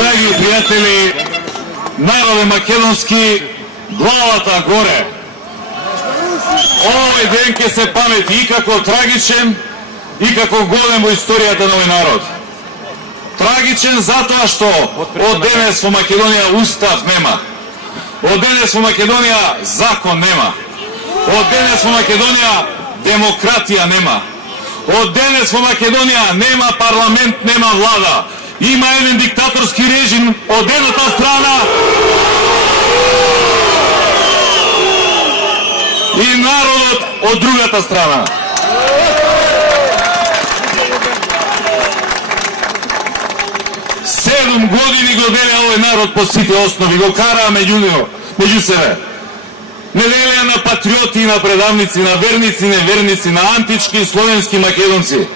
Драги пријатели, народе македонски, главата горе. Овој ден ќе се памети и како трагичен, и како голем во историјата на овој народ. Трагичен затоа што од денес во Македонија устав нема. Од денес во Македонија закон нема. Од денес во Македонија демократија нема. Од денес во Македонија нема парламент, нема влада. Има еден диктаторски режим од едната страна и народот од другата страна. Седум години го деле овој народ по сите основи, го караа меѓу себе. Не делеа на патриоти и на предавници, на верници и неверници, на антички и словенски македонци.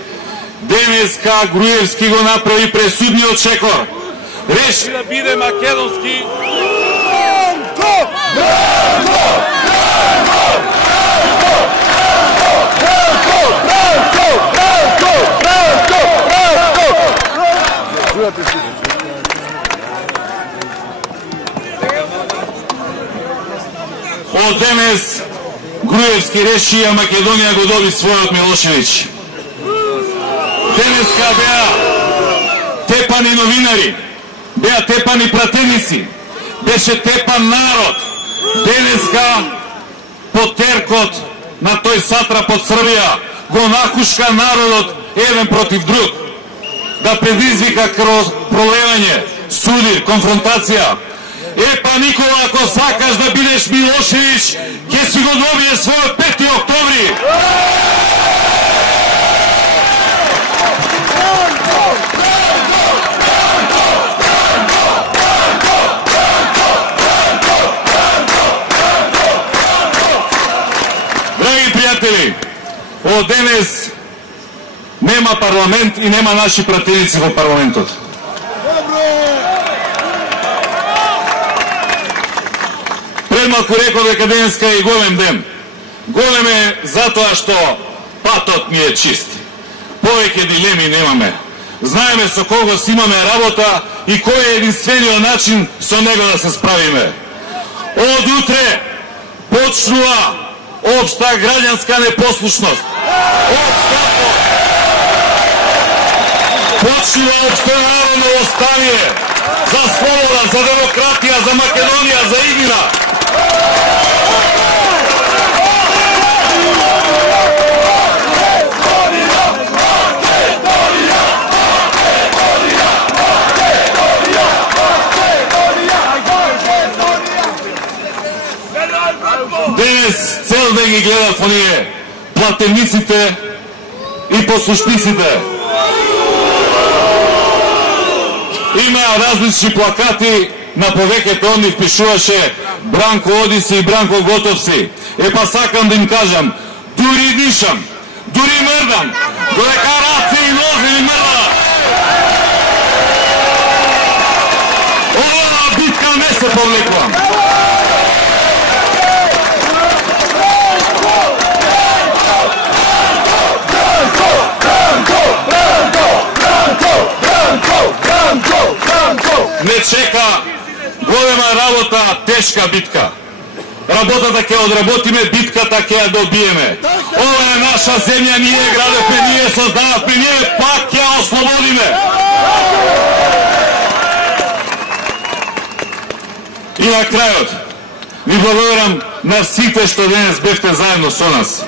Денеска Груевски го направи пресудниот чекор. Реши да биде македонски. Од денес Груевски реши, а Македонија го доби својот Милошевиќ. Денеска беа тепани новинари, беа тепани пратеници, беше тепан народ. Денеска потеркот на тој сатрап од Србија го нахушка народот еден против друг, да предизвика пролевање, судир, конфронтација. Епа, Никола, ако сакаш да бидеш Милошевиќ, ќе си го добиеш својот 5 октомври. Драги пријатели, од денес нема парламент и нема наши пратеници во парламентот. Предмалку реков дека денеска е голем ден. Голем е затоа што патот ни е чист. Повеќе дилеми немаме. Знаеме со кого си имаме работа и кој е единствениот начин со него да се справиме. Од утре почнува општа граѓанска непослушност. Почнува општо народно восстание за слобода, за демократија, за Македонија, за иднина. Денес цел ден ги гледав оние платениците и послушниците. Има различни плакати, на повеќето оние впишуваше Бранко оди си и Бранко готов си. Епа сакам да им кажам, дури дишам, дури мрдам, додека раце и нозе ми мрда. Ова битка не се повлекувам. Не чека голема работа, тешка битка. Работата ќе одработиме, битката ќе ја добиеме. Ова е наша земја, ние градевме, ние создававме, ние пак ќе ослободиме. И на крајот, ви благодарам на сите што денес бевте заедно со нас.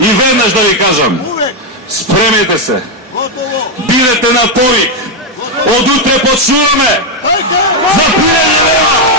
И веднаш да ви кажам, спремете се, бидете на повик, од утре почнуваме, за пиење нема.